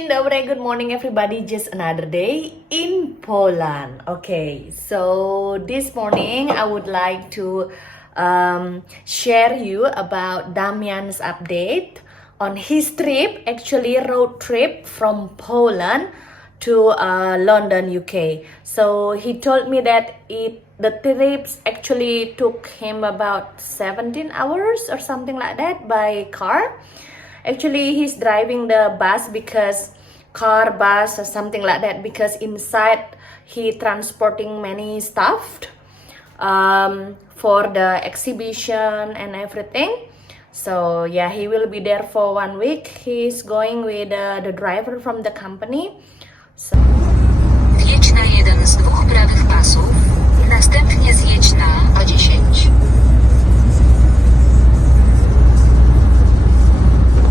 Dzień dobry, good morning everybody. Just another day in Poland. Okay, so this morning I would like to share you about Damian's update on his trip, actually road trip from Poland to London, UK. So he told me that the trips actually took him about 17 hours or something like that by car. Actually, he's driving the bus because car, bus, or something like that. Because inside he transporting many stuff for the exhibition and everything. So yeah, he will be there for 1 week. He's going with the driver from the company. So. Wjedź na jeden z dwóch prawych pasów, następnie zjedź na A10.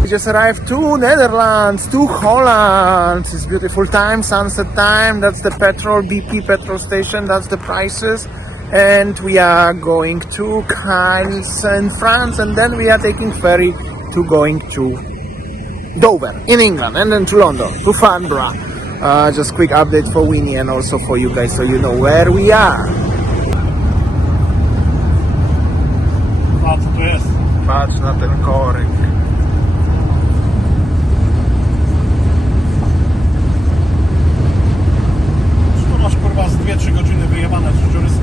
We just arrived to Netherlands, to Holland. It's beautiful time, sunset time. That's the petrol, BP petrol station. That's the prices. And we are going to Cannes in France, and then we are taking ferry to going to Dover in England, and then to London, to Farnborough. Just quick update for Winnie and also for you guys, so you know where we are. A co to jest? Patrz na ten korek. Tu masz kurwa z 2-3 godziny wyjebane z życiorysu.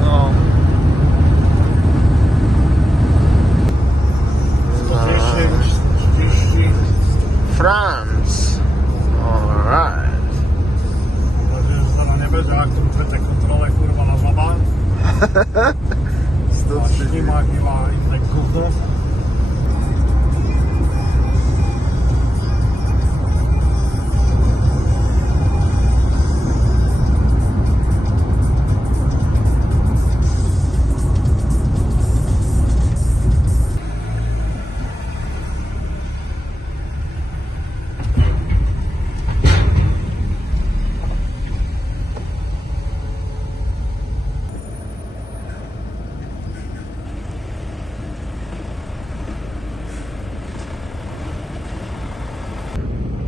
No. 110, 30. France. Alright. Mam nadzieję, że zaraz nie będzie jak te kontrole kurwa na żaba. Nie ma innych gówno.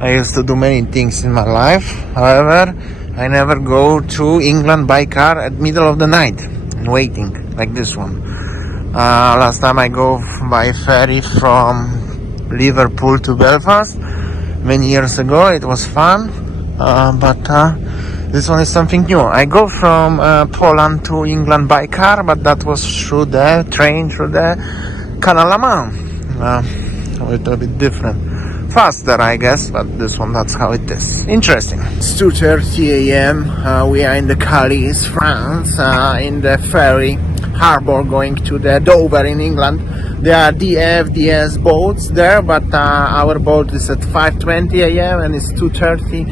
I used to do many things in my life. However, I never go to England by car at middle of the night and waiting like this one. Last time I go by ferry from Liverpool to Belfast many years ago. It was fun, but this one is something new. I go from Poland to England by car, but that was through the train, through the Canal La Manche. A little bit different. Faster, I guess, but this one, that's how it is. Interesting. It's 2:30 a.m. We are in the Calais, France, in the ferry harbor going to the Dover in England. There are DFDS boats there, but our boat is at 5:20 a.m. and it's 2:30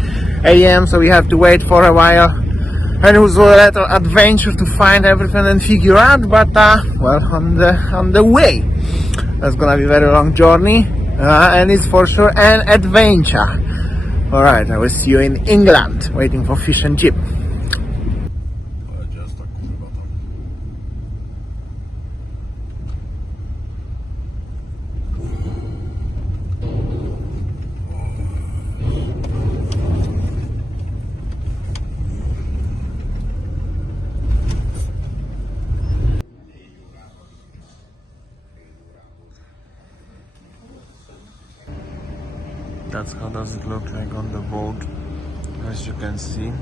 a.m. So we have to wait for a while. And it was a little adventure to find everything and figure out, but well, on the way. That's gonna be a very long journey. And it's for sure an adventure. Alright, I will see you in England, waiting for fish and chip. That's how does it look like on the boat, as you can see,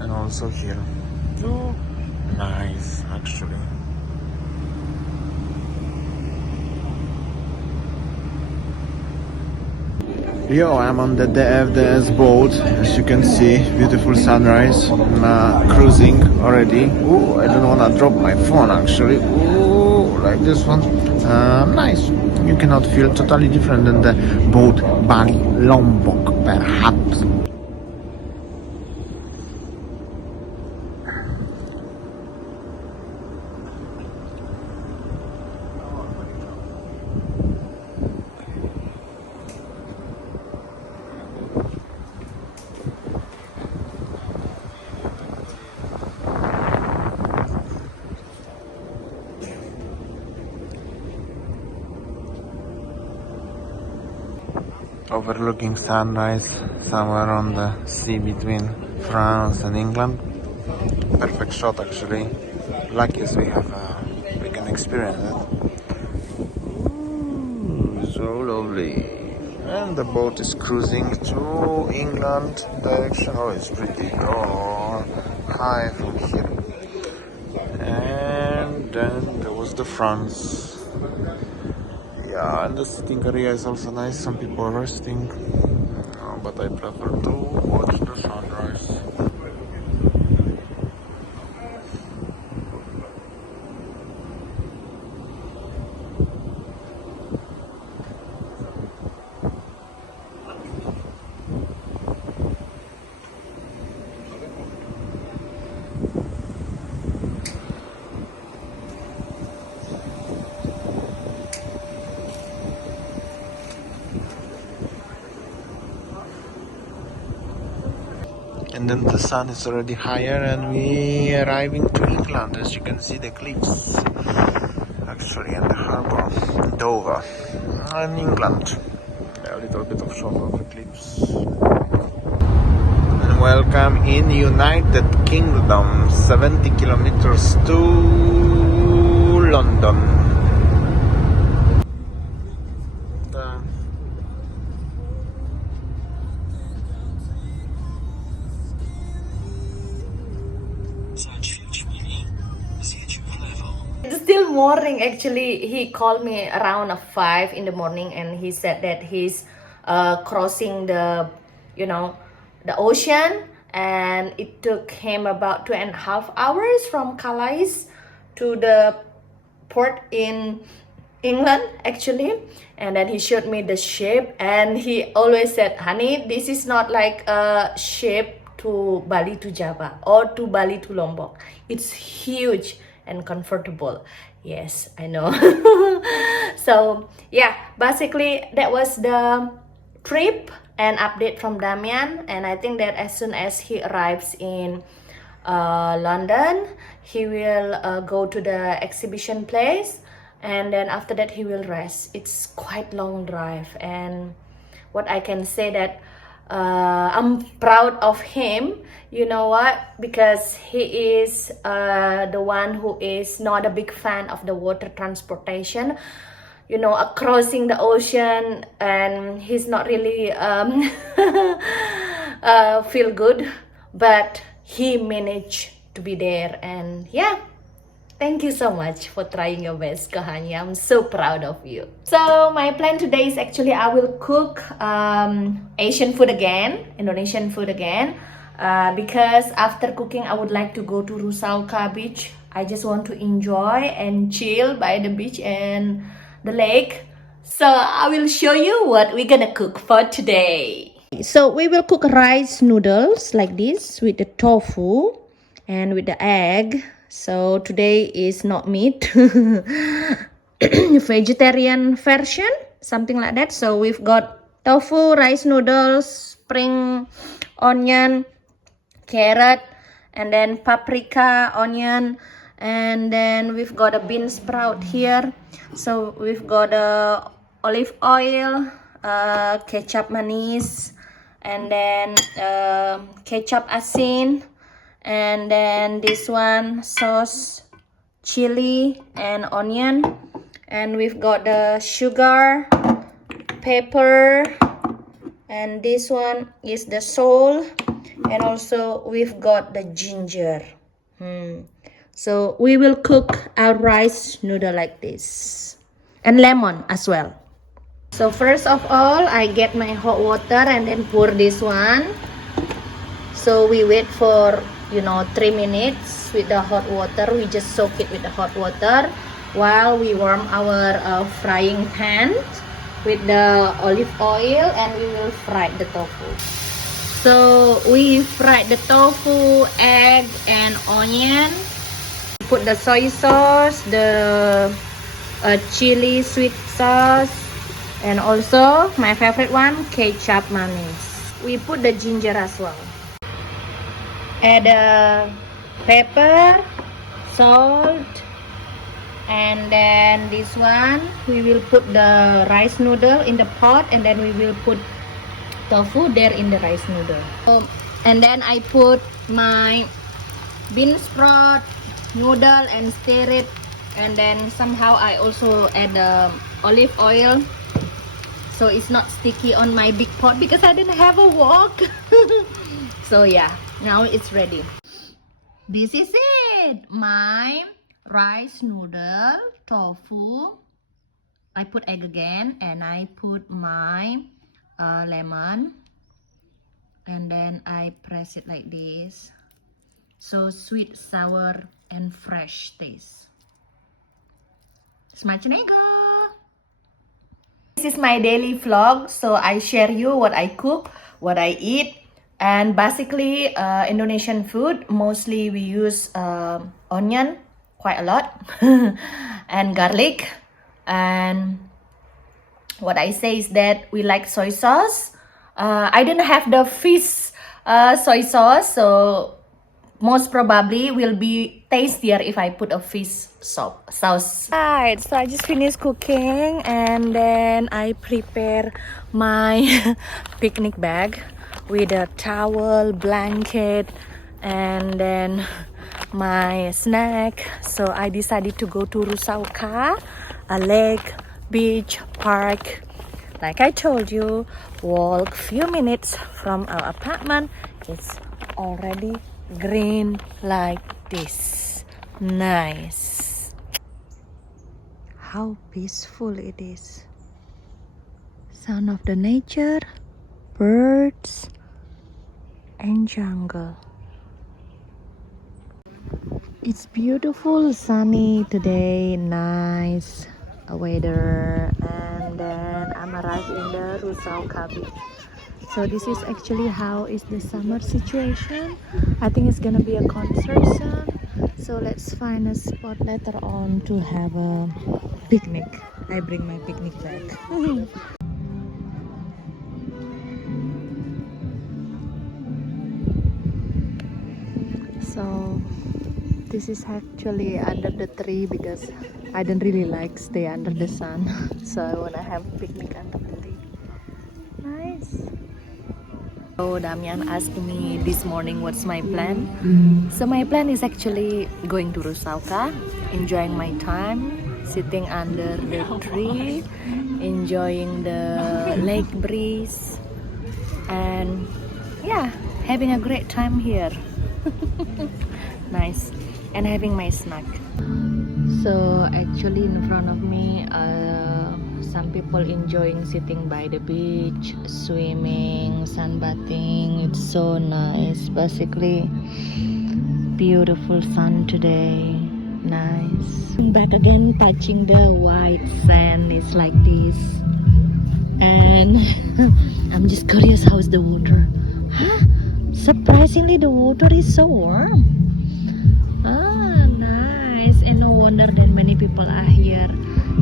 and also here. Oh, nice, actually. Yo, I'm on the DFDS boat, as you can see, beautiful sunrise. I'm cruising already. Ooh, I don't wanna drop my phone actually. Ooh, like this one. Nice. You cannot feel totally different than the boat Bali Lombok, perhaps. overlooking sunrise somewhere on the sea between France and England. Perfect shot actually. Lucky as we can experience it. Ooh, so lovely. And the boat is cruising to England direction. Oh, it's pretty high from here. And then there was the France. Yeah, and the sitting area is also nice. Some people are resting, but I prefer to watch the sunrise. And then the sun is already higher and we arriving to England. As you can see the cliffs actually and the harbour, Dover and England. A little bit of shot of the cliffs. And welcome in United Kingdom, 70 kilometers to London. It's still morning actually. He called me around 5 in the morning and he said that he's crossing the ocean, and it took him about 2.5 hours from Calais to the port in England actually. And then he showed me the ship, and he always said, honey, this is not like a ship to Bali to Java or to Bali to Lombok. It's huge and comfortable. Yes, I know. So yeah, basically that was the trip and update from Damian. And I think that as soon as he arrives in London, he will go to the exhibition place, and then after that he will rest. It's quite long drive, and what I can say that I'm proud of him. You know what? Because he is the one who is not a big fan of the water transportation. Crossing the ocean, and he's not really feel good, but he managed to be there. And yeah, thank you so much for trying your best, Kohanya. I'm so proud of you. So my plan today is actually I will cook Asian food again, Indonesian food again. Because after cooking, I would like to go to Rusalka beach. I just want to enjoy and chill by the beach and the lake. So I will show you what we're gonna cook for today. So we will cook rice noodles like this with the tofu and with the egg. So today is not meat, vegetarian version, something like that. So we've got tofu, rice noodles, spring onion, carrot, and then paprika, onion, and then we've got a bean sprout here. So we've got olive oil, kecap manis, and then kecap asin, and then this one sauce, chili and onion, and we've got the sugar, pepper, and this one is the salt, and also we've got the ginger. So we will cook our rice noodle like this, and lemon as well. So first of all, I get my hot water and then pour this one. So we wait for 3 minutes with the hot water. We just soak it with the hot water while we warm our frying pan with the olive oil, and we will fry the tofu. So we fried the tofu, egg, and onion. Put the soy sauce, the chili sweet sauce, and also my favorite one, kecap manis. We put the ginger as well. Add pepper, salt, and then this one we will put the rice noodle in the pot, and then we will put tofu there in the rice noodle. And then I put my bean sprout noodle and stir it, and then somehow I also add olive oil so it's not sticky on my big pot because I didn't have a wok. So yeah, now it's ready. This is it, my rice noodle tofu. I put egg again, and I put my lemon, and then I press it like this. So sweet, sour, and fresh taste. Smacznego! This is my daily vlog, so I share you what I cook, what I eat, and basically Indonesian food. Mostly we use onion, quite a lot, and garlic. And what I say is that we like soy sauce. I didn't have the fish soy sauce, so most probably will be tastier if I put a fish sauce. Right, so I just finished cooking, and then I prepare my picnic bag with a towel, blanket, and then my snack. So I decided to go to Rusauka, a lake, beach, park. Like I told you, walk few minutes from our apartment. It's already green like this. Nice. How peaceful it is. Sound of the nature, birds, and jungle. It's beautiful, sunny today, nice weather, and then I'm arrived in the Rusauka beach. So this is actually how is the summer situation. I think it's gonna be a concert soon. So let's find a spot later on to have a picnic. I bring my picnic bag. So this is actually under the tree because I don't really like stay under the sun. So I wanna have a picnic under the tree. Nice. So Damian asked me this morning what's my plan. So my plan is actually going to Rusauka, enjoying my time, sitting under the tree, enjoying the lake breeze, and yeah, having a great time here. Nice. And having my snack. So actually in front of me some people enjoying sitting by the beach, swimming, sunbathing. It's so nice. Basically beautiful sun today. Nice. Back again, touching the white sand. It's like this, and I'm just curious how is the water. Huh? Surprisingly the water is so warm. Ah, nice. And no wonder that many people are here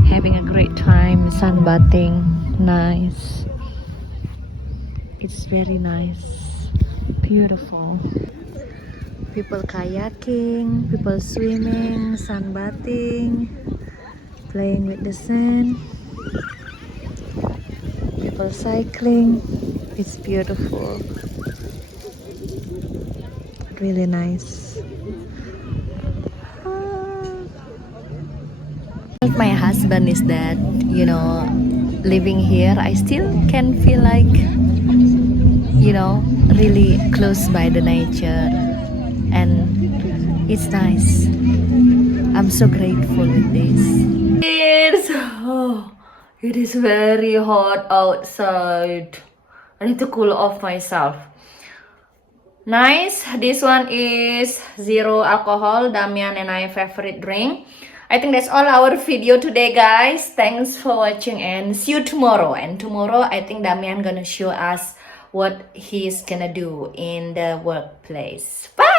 having a great time sunbathing. Nice. It's very nice. Beautiful. People kayaking, people swimming, sunbathing, playing with the sand. People cycling. It's beautiful. Really nice. My husband is that, you know, living here, I still can feel like, you know, really close by the nature, and it's nice. I'm so grateful with this. It is very hot outside. I need to cool off myself. Nice. This one is zero alcohol, Damian and I favorite drink. I think that's all our video today, guys. Thanks for watching and see you tomorrow. And tomorrow I think Damian gonna show us what he's gonna do in the workplace. Bye.